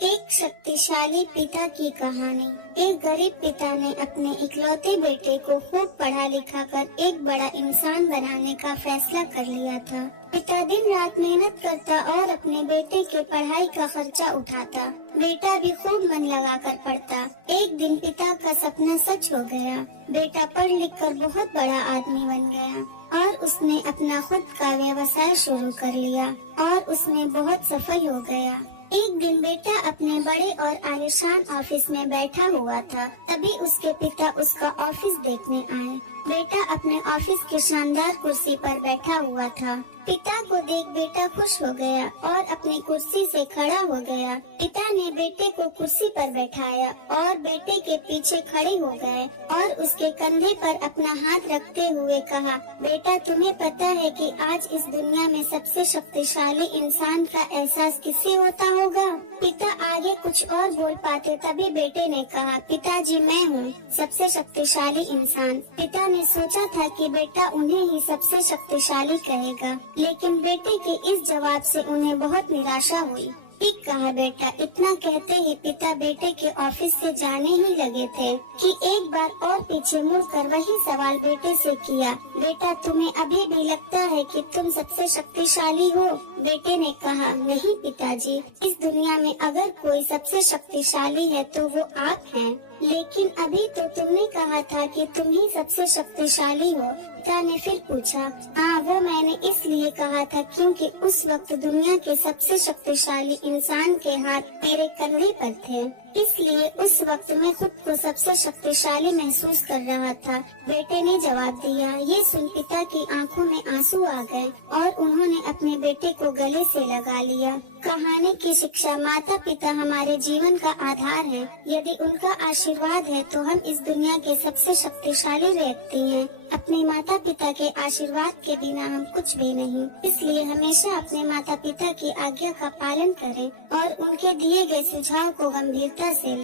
एक शक्तिशाली पिता की कहानी। एक गरीब पिता ने अपने इकलौते बेटे को खूब पढ़ा लिखा कर एक बड़ा इंसान बनाने का फैसला कर लिया था। पिता दिन रात मेहनत करता और अपने बेटे के पढ़ाई का खर्चा उठाता। बेटा भी खूब मन लगा कर पढ़ता। एक दिन पिता का सपना सच हो गया। बेटा पढ़ लिख कर बहुत बड़ा आदमी बन गया और उसने अपना खुद का व्यवसाय शुरू कर लिया और उसमें बहुत सफल हो गया। एक दिन बेटा अपने बड़े और आलीशान ऑफिस में बैठा हुआ था। तभी उसके पिता उसका ऑफिस देखने आए। बेटा अपने ऑफिस की शानदार कुर्सी पर बैठा हुआ था। पिता को देख बेटा खुश हो गया और अपनी कुर्सी से खड़ा हो गया। पिता ने बेटे को कुर्सी पर बैठाया और बेटे के पीछे खड़े हो गए और उसके कंधे पर अपना हाथ रखते हुए कहा, बेटा तुम्हें पता है कि आज इस दुनिया में सबसे शक्तिशाली इंसान का एहसास किससे होता होगा? पिता आगे कुछ और बोल पाते तभी बेटे ने कहा, पिताजी मैं हूँ सबसे शक्तिशाली इंसान। पिता ने सोचा था कि बेटा उन्हें ही सबसे शक्तिशाली कहेगा, लेकिन बेटे के इस जवाब से उन्हें बहुत निराशा हुई। ठीक कहा बेटा। इतना कहते ही पिता बेटे के ऑफिस से जाने ही लगे थे कि एक बार और पीछे मुड़कर वही सवाल बेटे से किया, बेटा तुम्हें अभी भी लगता है कि तुम सबसे शक्तिशाली हो? बेटे ने कहा, नहीं पिताजी, इस दुनिया में अगर कोई सबसे शक्तिशाली है तो वो आप हैं। लेकिन अभी तो तुमने कहा था कि तुम ही सबसे शक्तिशाली हो। पिता ने फिर पूछा, हाँ वो मैंने इसलिए कहा था क्योंकि उस वक्त दुनिया के सबसे शक्तिशाली इंसान के हाथ मेरे कंधे पर थे, इसलिए उस वक्त मैं खुद को सबसे शक्तिशाली महसूस कर रहा था। बेटे ने जवाब दिया। ये सुन पिता की आंखों में आंसू आ गए और उन्होंने अपने बेटे को गले से लगा लिया। कहानी की शिक्षा, माता पिता हमारे जीवन का आधार है। यदि उनका आशीर्वाद है तो हम इस दुनिया के सबसे शक्तिशाली व्यक्ति हैं। अपने माता पिता के आशीर्वाद के बिना हम कुछ भी नहीं। इसलिए हमेशा अपने माता पिता की आज्ञा का पालन करें और उनके दिए गए सुझाव को गंभीरता से